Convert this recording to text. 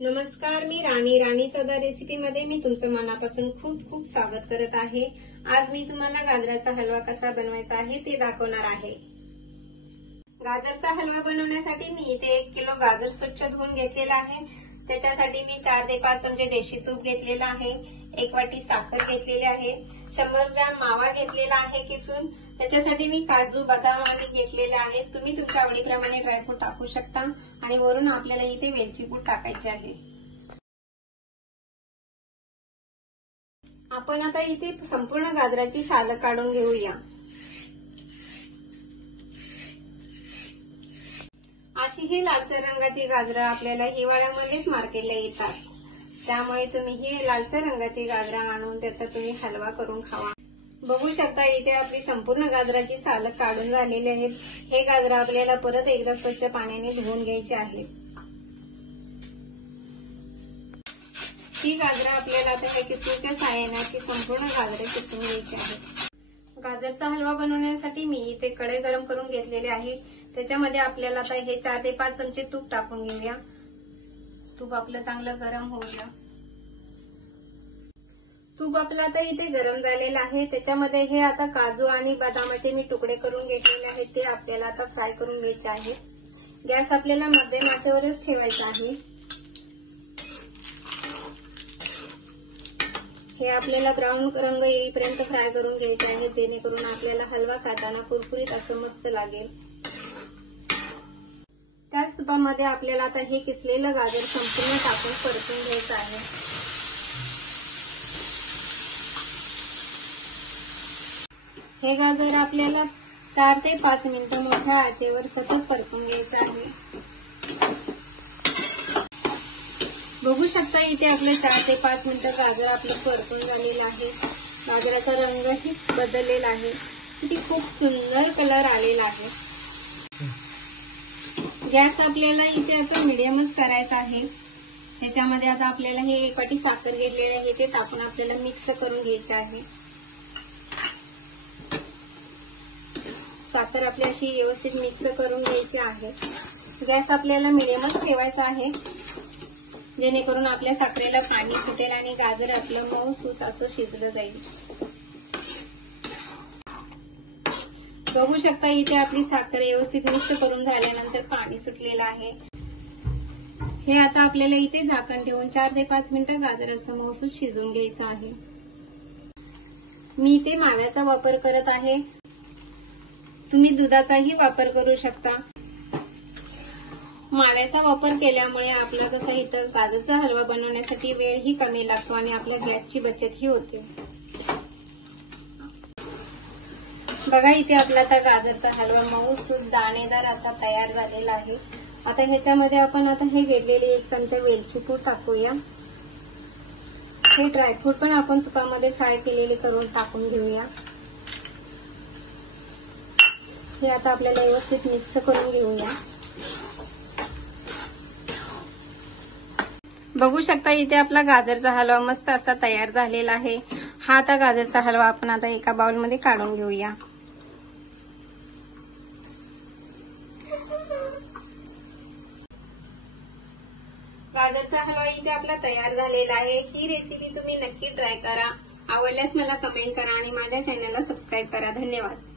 नमस्कार, मी राणी चौदा रेसिपी मध्ये मी तुमचं मनापासून खूप खूप स्वागत करत आहे। आज मी तुम्हाला गाजराचा हलवा कसा बनवायचा आहे ते दाखवणार आहे। गाजरचा हलवा बनवण्यासाठी मी इथे 1 किलो गाजर स्वच्छ धुवून घेतलेला आहे। त्याच्यासाठी मी 4 ते 5 चमचे देशी तूप घेतलेला आहे, 1 वाटी साखर घेतलेली आहे, 100 ग्रॅम मावा घेतलेला आहे किसून। त्याच्यासाठी मी काजू बदाम आणि घेतलेले आहेत। तुम्ही तुमच्या आवडीप्रमाणे ड्रायफ्रूट टाकू शकता आणि वरून आपल्याला इथे वेलची पूड टाकायची आहे। आपण आता इथे संपूर्ण गाजराची सालं काढून घेऊया। अशी ही लालसर रंगाची गाजरं आपल्याला हिवाळ्यामध्येच मार्केटला येतात, त्यामुळे तुम्ही ही लालसर रंगाची गाजरं आणून त्याचा तुम्ही हलवा करून खावा। बघू शकता इथे आपली संपूर्ण गाजराची सालं काढून झालेली आहेत। हे गाजरं आपल्याला परत एकदा स्वच्छ पाण्याने धुवून घ्यायचे आहेत। ही गाजरं आपल्याला आता या किसणीच्या साहाय्याने संपूर्ण गाजरं किसून घ्यायची आहेत। गाजरचा हलवा बनवण्यासाठी मी इथे कढई गरम करून घेतलेली आहे। त्याच्यामध्ये आपल्याला आता हे 4 ते 5 चमचे तूप टाकून घेऊया। तूप आपलं चांगलं गरम होऊया। तूप आपलं आता इथे गरम झालेलं आहे। त्याच्यामध्ये हे आता काजू आणि बदामाचे मी तुकडे करून घेतलेले आहेत, ते आपल्याला आता फ्राय करून घ्यायचे आहे। गॅस आपल्याला मध्यम आचेवरच ठेवायचा आहे। हे आपल्याला ब्राऊन रंग येईपर्यंत फ्राय करून घ्यायचे आहे, जेणेकरून आपल्याला हलवा खाताना कुरकुरीत असं मस्त लागेल। त्याच तुपामध्ये आपल्याला आता हे किसलेलं गाजर संपूर्ण टाकून परतून घ्यायचं आहे। हे गाजर आपल्याला 4 ते 5 मिनिटं मोठ्या आचेवर सतत परतून घ्यायचं आहे। बघू शकता इथे आपले 4 ते 5 मिनिटं गाजर आपलं परतून झालेलं आहे। गाजराचा रंगही बदललेला आहे, किती खूप सुंदर कलर आलेला आहे। गॅस आपल्याला इथे आता मिडियमच करायचा आहे। ह्याच्यामध्ये आता आपल्याला हे 1 वाटी साखर घेतलेली आहे, ते टाकून आपल्याला मिक्स करून घ्यायचे आहे। साखर आपली अशी व्यवस्थित मिक्स करून घ्यायची आहे। गॅस आपल्याला मिडियमच ठेवायचा आहे, जेणेकरून आपल्या साखरेला पाणी सुटेल आणि गाजर आपलं मऊसूत असं शिजलं जाईल। बघू शकता इथे आपली साखर व्यवस्थित मिक्स करून झाल्यानंतर पाणी सुटलेलं आहे। हे आता आपल्याला इथे झाकण ठेवून 4 ते 5 मिनिटं गाजर असं मऊसूत शिजवून घ्यायचं आहे। मी इथे माव्याचा वापर करत आहे, तुम्ही दुधाचाही वापर करू शकता। माव्याचा वापर केल्यामुळे आपला कसा इथं गाजरचा हलवा बनवण्यासाठी वेळही कमी लागतो आणि आपल्या गॅसची बचतही होते। बघा इथे आपला आता गाजरचा हलवा मऊसूत दाणेदार असा तयार झालेला आहे। आता ह्याच्यामध्ये आपण आता हे घेतलेली 1 चमचा वेलची पूड टाकूया। हे ड्रायफ्रूट पण आपण तुपामध्ये फ्राय केलेले करून टाकून घेऊया। हे आता आपल्याला व्यवस्थित मिक्स करून घेऊया। बघू शकता इथे आपला गाजरचा हलवा मस्त असा तयार झालेला आहे। हा आता गाजरचा हलवा आपण आता एका बाउलमध्ये काढून घेऊया। गाजरचा हलवा इथे आपला तयार झालेला आहे। ही रेसिपी तुम्ही नक्की ट्राय करा। आवडल्यास मला कमेंट करा आणि माझ्या चॅनलला सबस्क्राईब करा। धन्यवाद।